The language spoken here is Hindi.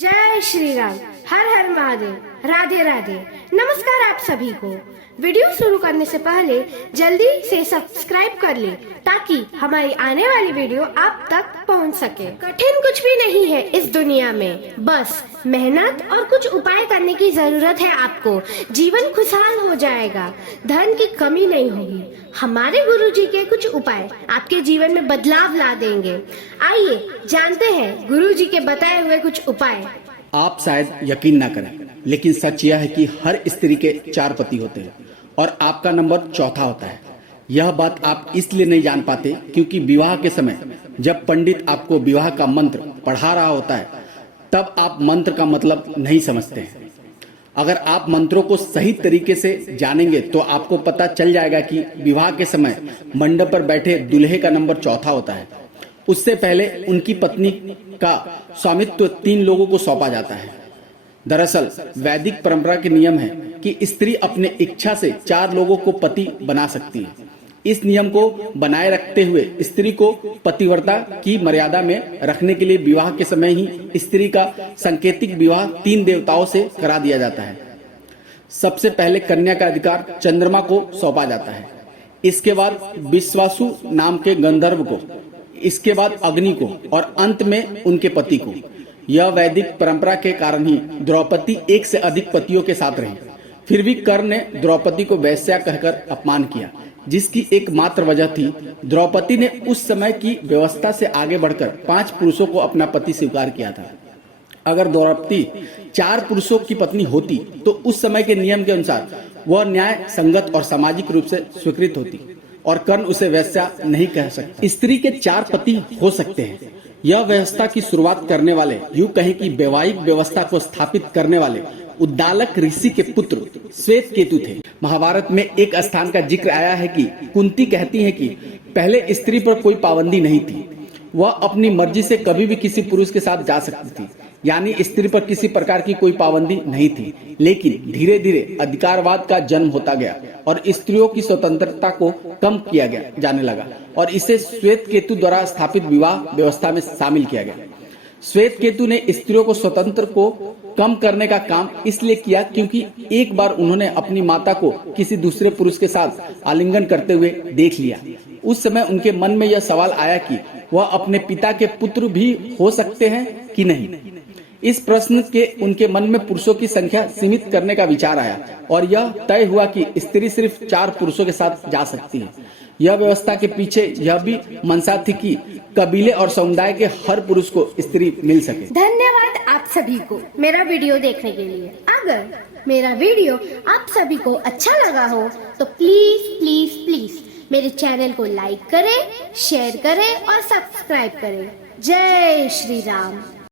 जय श्री राम। हर हर महादेव। राधे राधे। नमस्कार आप सभी को। वीडियो शुरू करने से पहले जल्दी से सब्सक्राइब कर ले ताकि हमारी आने वाली वीडियो आप तक पहुंच सके। कठिन कुछ भी नहीं है इस दुनिया में, बस मेहनत और कुछ उपाय करने की जरूरत है आपको। जीवन खुशहाल हो जाएगा, धन की कमी नहीं होगी। हमारे गुरुजी के कुछ उपाय आपके जीवन में बदलाव ला देंगे। आइए जानते हैं गुरुजी के बताए हुए कुछ उपाय। आप शायद यकीन ना करें, लेकिन सच यह है कि हर स्त्री के 4 पति होते हैं और आपका नंबर चौथा होता है। यह बात आप इसलिए नहीं जान पाते क्योंकि विवाह के समय जब पंडित आपको विवाह का मंत्र पढ़ा रहा होता है तब आप मंत्र का मतलब नहीं समझते हैं। अगर आप मंत्रों को सही तरीके से जानेंगे तो आपको पता चल जाएगा कि विवाह के समय मंडप पर बैठे दूल्हे का नंबर चौथा होता है। उससे पहले उनकी पत्नी का स्वामित्व 3 लोगों को सौंपा जाता है। दरअसल वैदिक परंपरा के नियम है कि स्त्री अपने इच्छा से 4 लोगों को पति बना सकती है। इस नियम को बनाए रखते हुए स्त्री को पतिव्रता की मर्यादा में रखने के लिए विवाह के समय ही स्त्री का सांकेतिक विवाह 3 देवताओं से करा दिया जाता है। सबसे पहले कन्या का अधिकार चंद्रमा को सौंपा जाता है, इसके बाद विश्वासु नाम के गंधर्व को, इसके बाद अग्नि को और अंत में उनके पति को। यह वैदिक परंपरा के कारण ही द्रौपदी एक से अधिक पतियों के साथ रही। फिर भी कर्ण ने द्रौपदी को वेश्या कहकर अपमान किया, जिसकी एकमात्र वजह थी द्रौपदी ने उस समय की व्यवस्था से आगे बढ़कर 5 पुरुषों को अपना पति स्वीकार किया था। अगर द्रौपदी 4 पुरुषों की पत्नी होती तो उस समय के नियम के अनुसार वह न्याय संगत और सामाजिक रूप से स्वीकृत होती और कर्ण उसे वैश्या नहीं कह सकता। स्त्री के 4 पति हो सकते हैं। यह व्यवस्था की शुरुआत करने वाले, यूं कहें कि वैवाहिक व्यवस्था को स्थापित करने वाले उद्दालक ऋषि के पुत्र श्वेत केतु थे। महाभारत में एक स्थान का जिक्र आया है कि कुंती कहती है कि पहले स्त्री पर कोई पाबंदी नहीं थी, वह अपनी मर्जी से कभी भी किसी पुरुष के साथ जा सकती थी, यानी स्त्री पर किसी प्रकार की कोई पाबंदी नहीं थी। लेकिन धीरे धीरे अधिकारवाद का जन्म होता गया और स्त्रियों की स्वतंत्रता को कम किया जाने लगा और इसे श्वेत केतु द्वारा स्थापित विवाह व्यवस्था में शामिल किया गया। श्वेत केतु ने स्त्रियों को स्वतंत्र को कम करने का काम इसलिए किया क्योंकि एक बार उन्होंने अपनी माता को किसी दूसरे पुरुष के साथ आलिंगन करते हुए देख लिया। उस समय उनके मन में यह सवाल आया कि वह अपने पिता के पुत्र भी हो सकते हैं कि नहीं। इस प्रश्न के उनके मन में पुरुषों की संख्या सीमित करने का विचार आया और यह तय हुआ कि स्त्री सिर्फ 4 पुरुषों के साथ जा सकती है। यह व्यवस्था के पीछे यह भी मंशा थी कि कबीले और समुदाय के हर पुरुष को स्त्री मिल सके। धन्यवाद आप सभी को मेरा वीडियो देखने के लिए। अगर मेरा वीडियो आप सभी को अच्छा लगा हो तो प्लीज प्लीज प्लीज मेरे चैनल को लाइक करें, शेयर करें और सब्सक्राइब करें। जय श्री राम।